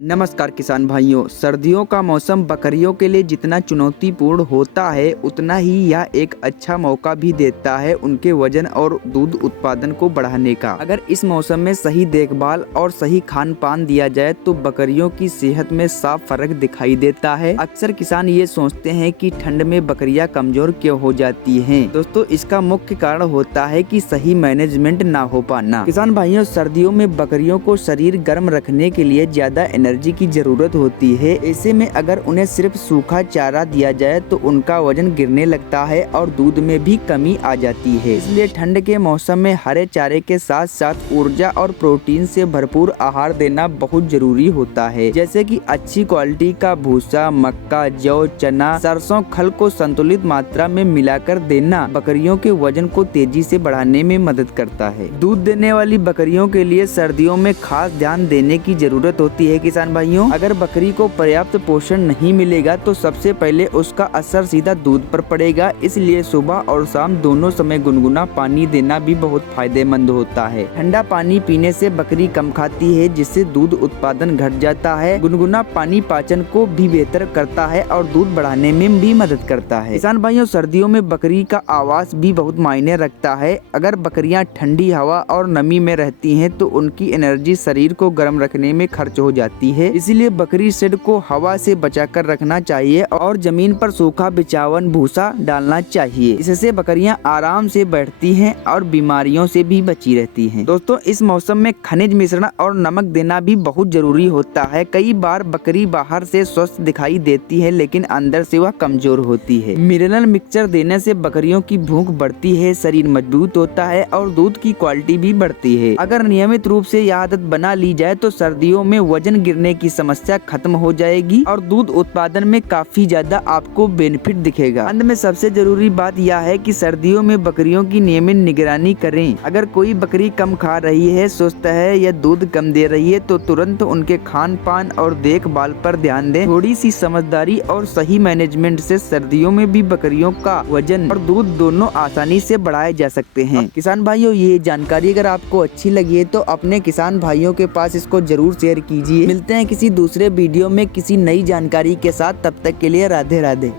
नमस्कार किसान भाइयों। सर्दियों का मौसम बकरियों के लिए जितना चुनौतीपूर्ण होता है उतना ही यह एक अच्छा मौका भी देता है उनके वजन और दूध उत्पादन को बढ़ाने का। अगर इस मौसम में सही देखभाल और सही खान पान दिया जाए तो बकरियों की सेहत में साफ फर्क दिखाई देता है। अक्सर किसान ये सोचते हैं कि ठंड में बकरियां कमजोर क्यों हो जाती हैं। दोस्तों, इसका मुख्य कारण होता है कि सही मैनेजमेंट ना हो पाना। किसान भाइयों, सर्दियों में बकरियों को शरीर गर्म रखने के लिए ज्यादा एनर्जी की जरूरत होती है। ऐसे में अगर उन्हें सिर्फ सूखा चारा दिया जाए तो उनका वजन गिरने लगता है और दूध में भी कमी आ जाती है। इसलिए ठंड के मौसम में हरे चारे के साथ साथ ऊर्जा और प्रोटीन से भरपूर आहार देना बहुत जरूरी होता है, जैसे कि अच्छी क्वालिटी का भूसा, मक्का, जौ, चना, सरसों, खल को संतुलित मात्रा में मिलाकर देना बकरियों के वजन को तेजी से बढ़ाने में मदद करता है। दूध देने वाली बकरियों के लिए सर्दियों में खास ध्यान देने की जरूरत होती है। किसान भाइयों, अगर बकरी को पर्याप्त पोषण नहीं मिलेगा तो सबसे पहले उसका असर सीधा दूध पर पड़ेगा। इसलिए सुबह और शाम दोनों समय गुनगुना पानी देना भी बहुत फायदेमंद होता है। ठंडा पानी पीने से बकरी कम खाती है, जिससे दूध उत्पादन घट जाता है। गुनगुना पानी पाचन को भी बेहतर करता है और दूध बढ़ाने में भी मदद करता है। किसान भाइयों, सर्दियों में बकरी का आवास भी बहुत मायने रखता है। अगर बकरियां ठंडी हवा और नमी में रहती हैं तो उनकी एनर्जी शरीर को गर्म रखने में खर्च हो जाती है। इसीलिए बकरी शेड को हवा से बचाकर रखना चाहिए और जमीन पर सूखा बिछावन भूसा डालना चाहिए। इससे बकरियां आराम से बैठती हैं और बीमारियों से भी बची रहती हैं। दोस्तों, इस मौसम में खनिज मिश्रण और नमक देना भी बहुत जरूरी होता है। कई बार बकरी बाहर से स्वस्थ दिखाई देती है लेकिन अंदर से वह कमजोर होती है। मिनरल मिक्सचर देने से बकरियों की भूख बढ़ती है, शरीर मजबूत होता है और दूध की क्वालिटी भी बढ़ती है। अगर नियमित रूप से यह आदत बना ली जाए तो सर्दियों में वजन गिरने की समस्या खत्म हो जाएगी और दूध उत्पादन में काफी ज्यादा आपको बेनिफिट दिखेगा। अंत में सबसे जरूरी बात यह है कि सर्दियों में बकरियों की नियमित निगरानी करें। अगर कोई बकरी कम खा रही है, सुस्त है या दूध कम दे रही है तो तुरंत उनके खान पान और देखभाल पर ध्यान दें। थोड़ी सी समझदारी और सही मैनेजमेंट से सर्दियों में भी बकरियों का वजन और दूध दोनों आसानी से बढ़ाए जा सकते हैं। किसान भाइयों, ये जानकारी अगर आपको अच्छी लगी है तो अपने किसान भाइयों के पास इसको जरूर शेयर कीजिए। मिलते हैं किसी दूसरे वीडियो में किसी नई जानकारी के साथ। तब तक के लिए राधे राधे।